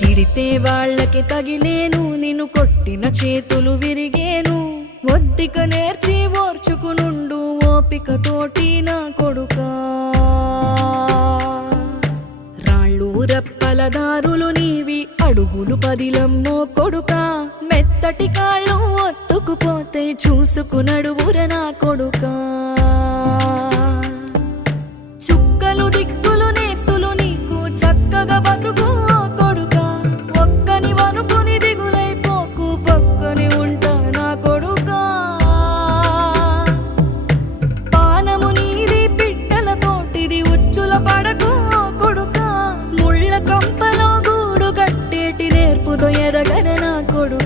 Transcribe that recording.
తిడితే వాళ్ళకి తగిలేను, నిన్ను కొట్టిన చేతులు విరిగేను. ఒద్దిక నేర్చి ఓర్చుకునుండు ఓపిక తోటి నా కొడుకా. రాళ్ళు రెప్పల దారులు నీవి, అడుగులు పదిలమ్మో కొడుకా. మెత్తటి కాళ్ళు ఒత్తుకుపోతే చూసుకునడువుర నా కొడుకా. చుక్కలు దిక్కులు నేస్తులు నీకు చక్కగా బతుకు కొడుకా. ఒక్కని వనుకుని దిగులైపోకు, పక్కని ఉంటా నా కొడుకా. పానము నీది పిట్టల తోటిది, ఉచ్చుల పడకు కొడుకా. ముళ్ళ కంపలో గూడు కట్టేటి నేర్పుతో ఎదగన నా కొడుకా.